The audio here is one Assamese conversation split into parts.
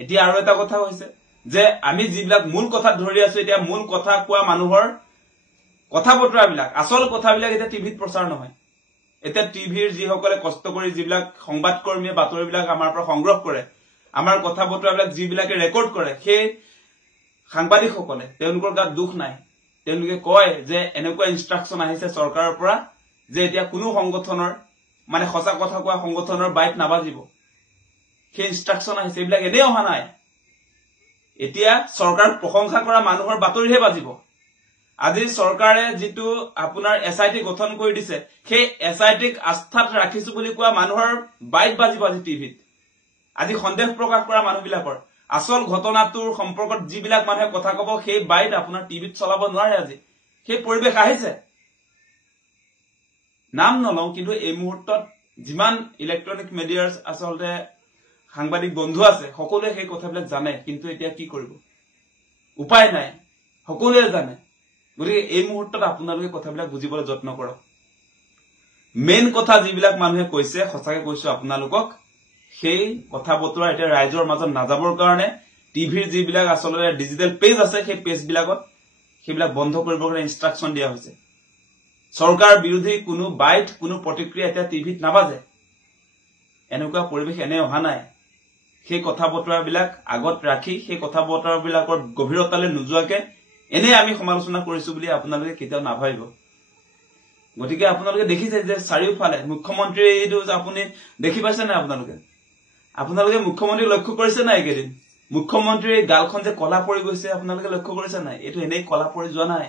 এতিয়া আৰু এটা কথা হৈছে যে আমি যিবিলাক মূল কথা ধৰি আছো এতিয়া মূল কথা কোৱা মানুহৰ কথা বতৰাবিলাক আসল কথাবিলাক এটা টিভিত প্ৰচাৰ নহয় এটা টিভিৰ যিসকলে কষ্ট কৰি যিবিলাক সংবাদকৰ্মীয়ে বাতৰিবিলাক আমাৰ পৰা সংগ্ৰহ কৰে আমাৰ কথা বতৰাবিলাক যিবিলাকে ৰেকৰ্ড কৰে সেই সাংবাদিকসকলে তেওঁলোকৰ গাত দুখ নাই তেওঁলোকে কয় যে এনেকুৱা ইনষ্ট্ৰাকচন আহিছে চৰকাৰৰ পৰা যে এতিয়া কোনো সংগঠনৰ মানে সঁচা কথা কোৱা সংগঠনৰ বাইট নাবাজিব সেই ইনষ্ট্ৰাকচন আহিছে এইবিলাক এনে অহা নাই এতিয়া চৰকাৰ প্ৰশংসা কৰা মানুহৰ বাতৰিহে বাজিব আজি চৰকাৰে যেটো আপোনাৰ এসআইটি গঠন কৰি দিছে সেই এসআইটিক আস্থাত ৰাখিছো বুলি কোৱা মানুহৰ বাইট বাজিব আজি টিভিত আজি সন্দেহ প্ৰকাশ কৰা মানুহবিলাকৰ আসল ঘটনাটোৰ সম্পৰ্কত যিবিলাক মানুহে কথা কব সেই বাইট আপোনাৰ টিভিত চলাব নোৱাৰে আজি সেই পৰিবেশ আহিছে নাম নলওঁ কিন্তু এই মুহূৰ্তত যিমান ইলেক্ট্ৰনিক মিডিয়াৰ আসলতে সাংবাদিক বন্ধু আছে সকলোৱে সেই কথাবিলাক জানে কিন্তু এতিয়া কি কৰিব উপায় নাই সকলোৱে জানে গতিকে এই মুহূৰ্তত আপোনালোকে কথাবিলাক বুজিবলৈ যত্ন কৰক মেইন কথা যিবিলাক মানুহে কৈছে সঁচাকে কৈছো আপোনালোকক সেই কথা বতৰা এতিয়া ৰাইজৰ মাজত নাযাবৰ কাৰণে টিভিৰ যিবিলাক আসলতে ডিজিটেল পেজ আছে সেই পেজবিলাকত সেইবিলাক বন্ধ কৰিবৰ কাৰণে ইনষ্ট্ৰাকচন দিয়া হৈছে চৰকাৰ বিৰোধী কোনো বাইট কোনো প্ৰতিক্ৰিয়া এতিয়া টিভিত নাবাজে এনেকুৱা পৰিবেশ এনে অহা নাই সেই কথা বতৰাবিলাক আগত ৰাখি সেই কথা বতৰাবিলাকৰ গভীৰতালৈ নোযোৱাকে এনে আমি সমালোচনা কৰিছো বুলি আপোনালোকে কেতিয়াও নাভাবিব গতিকে আপোনালোকে দেখিছে যে চাৰিওফালে মুখ্যমন্ত্ৰী এইটো আপুনি দেখি পাইছে না আপোনালোকে মুখ্যমন্ত্ৰী লক্ষ্য কৰিছে না একেদিন মুখ্যমন্ত্ৰীৰ গালখন যে কলা পৰি গৈছে আপোনালোকে লক্ষ্য কৰিছে নাই এইটো এনেই কলা পৰি যোৱা নাই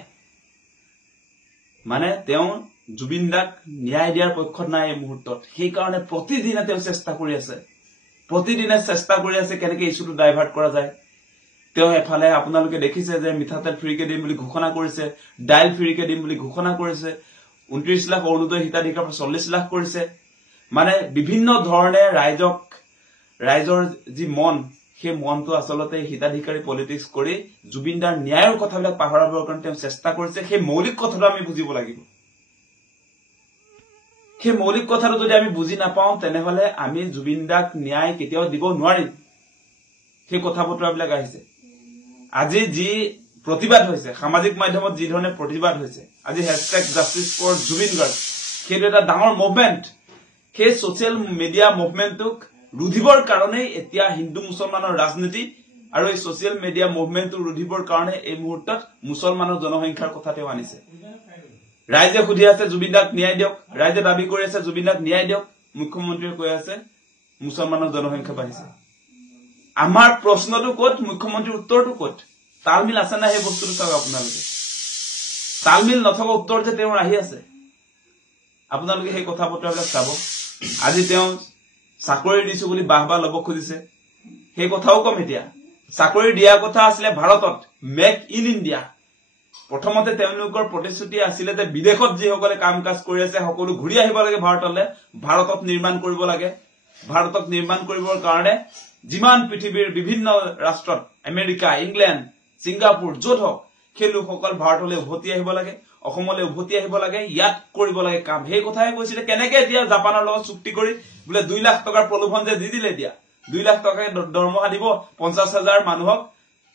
মানে তেওঁ জুবিন দাক ন্যায় দিয়াৰ পক্ষত নাই এই মুহূৰ্তত সেই কাৰণে প্ৰতিদিনে তেওঁ চেষ্টা কৰি আছে কেনেকৈ ইস্যুটো ডাইভাৰ্ট কৰা যায় তেওঁ এফালে আপোনালোকে দেখিছে যে মিঠাতেল ফ্ৰীকে দিম বুলি ঘোষণা কৰিছে ডাইল ফ্ৰীকে দিম বুলি ঘোষণা কৰিছে 29 লাখ অৰুণোদয় হিতাধিকাৰৰ পৰা 40 লাখ কৰিছে মানে বিভিন্ন ধৰণে ৰাইজৰ যি মন সেই মনটো আসলতে হিতাধিকাৰী পলিটিক্স কৰি জুবিন দাৰ ন্যায়ৰ কথাবিলাক পাহৰাবৰ কাৰণে তেওঁ চেষ্টা কৰিছে সেই মৌলিক কথাটো আমি বুজিব লাগিব সেই মৌলিক কথাটো যদি আমি বুজি নাপাওঁ তেনেহলে আমি জুবিন দাক ন্যায় কেতিয়াও দিব নোৱাৰিম সেই কথা বতৰাবিলাক আহিছে আজি যি প্ৰতিবাদ হৈছে সামাজিক মাধ্যমত যি ধৰণে প্ৰতিবাদ হৈছে আজি #JusticeForJubinGarg সেইটো এটা ডাঙৰ মুভমেন্ট সেই সোশ্যাল মিডিয়া মুভমেন্টক ৰুধিবৰ কাৰণে এতিয়া হিন্দু মুছলমানৰ ৰাজনীতি আৰু এই সোশ্যাল মিডিয়া মুভমেন্টটো ৰুধিবৰ কাৰণে এই মুহূৰ্তত মুছলমানৰ জনসংখ্যাৰ কথাতেও আনিছে ৰাইজে খুধি আছে জুবিন দাক ন্যায় দিয়ক ৰাইজে দাবী কৰি আছে জুবিন দাক ন্যায় দিয়ক মুখ্যমন্ত্ৰীয়ে কৈ আছে মুছলমানৰ জনসংখ্যা বাঢ়িছে আমাৰ প্ৰশ্নটো ক'ত মুখ্যমন্ত্ৰীৰ উত্তৰটো ক'ত তালমিল আছে না সেই বস্তুটো চাওক আপোনালোকে তালমিল নথকা উত্তৰ যে তেওঁৰ আহি আছে আপোনালোকে সেই কথা বতৰাবিলাক চাব আজি তেওঁ চাকৰি দিছো বুলি বাহবা লব খুজিছে সেই কথাও কম এতিয়া চাকৰি দিয়া কথা আছিল ভাৰতত মেক ইন ইণ্ডিয়া প্ৰথমতে তেওঁলোকৰ প্ৰতিশ্ৰুতি আছিল যে বিদেশত যিসকলে কাম কাজ কৰি আছে সকলো ঘূৰি আহিব লাগে ভাৰতলৈ ভাৰতত নিৰ্মাণ কৰিব লাগে ভাৰতক নিৰ্মাণ কৰিবৰ কাৰণে যিমান পৃথিৱীৰ বিভিন্ন ৰাষ্ট্ৰত আমেৰিকা ইংলেণ্ড সিংগাপুৰ য'ত হওক সেই লোকসকল ভাৰতলৈ উভতি আহিব লাগে অসমলৈ উভতি আহিব লাগে ইয়াত কৰিব লাগে কাম সেই কথাই কৈছিলে কেনেকৈ এতিয়া জাপানৰ লগত চুক্তি কৰি বোলে 2 লাখ টকাৰ প্ৰলোভন যে দি দিলে দিয়া 2 লাখ টকা দৰমহা দিব 50,000 মানুহক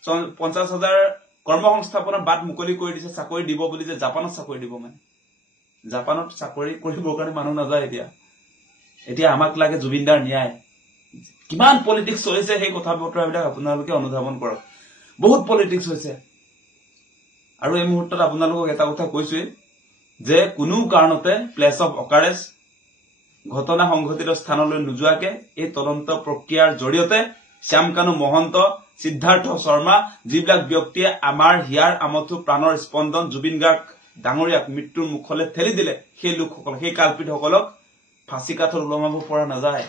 50,000 কৰ্মসংস্থাপনৰ বাট মুকলি কৰি দিছে চাকৰি দিব বুলি যে জাপানত চাকৰি দিব মানে জাপানত চাকৰি কৰিবৰ কাৰণে মানুহ নাযায় এতিয়া আমাক লাগে জুবিনদাৰ ন্যায় কিমান পলিটিক্স হৈছে সেই কথা বতৰাবিলাক আপোনালোকে অনুধাৱন কৰক বহুত পলিটিক্স হৈছে আৰু এই মুহূৰ্তত আপোনালোকক এটা কথা কৈছোৱে যে কোনো কাৰণতে প্লেস অফ অকাৰেজ ঘটনা সংঘটিত স্থানলৈ নোযোৱাকে এই তদন্ত প্ৰক্ৰিয়াৰ জৰিয়তে শ্যামকানু মহন্ত সিদ্ধাৰ্থ শৰ্মা যিবিলাক ব্যক্তিয়ে আমাৰ হিয়াৰ আমথু প্ৰাণৰ স্পন্দন জুবিন গাৰ্গ ডাঙৰীয়াক মৃত্যুৰ মুখলৈ ঠেলি দিলে সেই লোকসকল সেই কালপিতসকলক ফাঁসি কাঠৰ ওলমাব পৰা নাযায়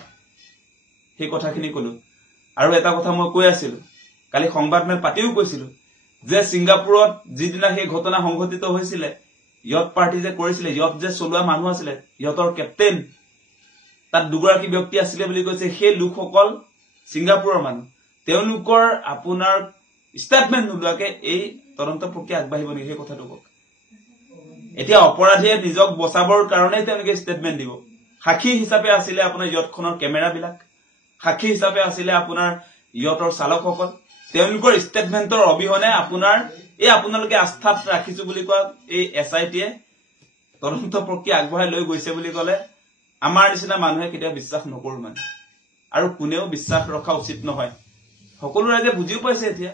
সেই কথাখিনি কলো আৰু এটা কথা মই কৈ আছিলো কালি সংবাদমেল পাতিও কৈছিলো যে সিংগাপুৰত যিদিনা সেই ঘটনা সংঘটিত হৈছিল ইয়ত পাৰ্টি যে কৰিছিল ইয়ত যে চলোৱা মানুহ আছিল ইয়তৰ কেপ্টেইন তাত দুগৰাকী ব্যক্তি আছিল বুলি কৈছে সেই লোকসকল সিংগাপুৰৰ মানুহ তেওঁলোকৰ আপোনাৰ ষ্টেটমেন্ট নোলোৱাকে এই তদন্ত প্ৰক্ৰিয়া আগবাঢ়িব নেকি সেই কথাটো কওক এতিয়া অপৰাধীয়ে নিজক বচাবৰ কাৰণে তেওঁলোকে ষ্টেটমেন্ট দিব সাক্ষী হিচাপে আছিল আপোনাৰ ইয়তখনৰ কেমেৰাবিলাক সাক্ষী হিচাপে আছিল আপোনাৰ ইয়তৰ চালকসকল তেওঁলোকৰ ষ্টেটমেন্টৰ অবিহনে আপোনালোকে আস্থাত ৰাখিছো বুলি কোৱা এই SIT-য়ে তদন্ত প্ৰক্ৰিয়া আগবঢ়াই লৈ গৈছে বুলি ক'লে আমাৰ নিচিনা মানুহে কেতিয়াও বিশ্বাস নকৰো মানে আৰু কোনেও বিশ্বাস ৰখা উচিত নহয় সকলো ৰাইজে বুজিও পাইছে এতিয়া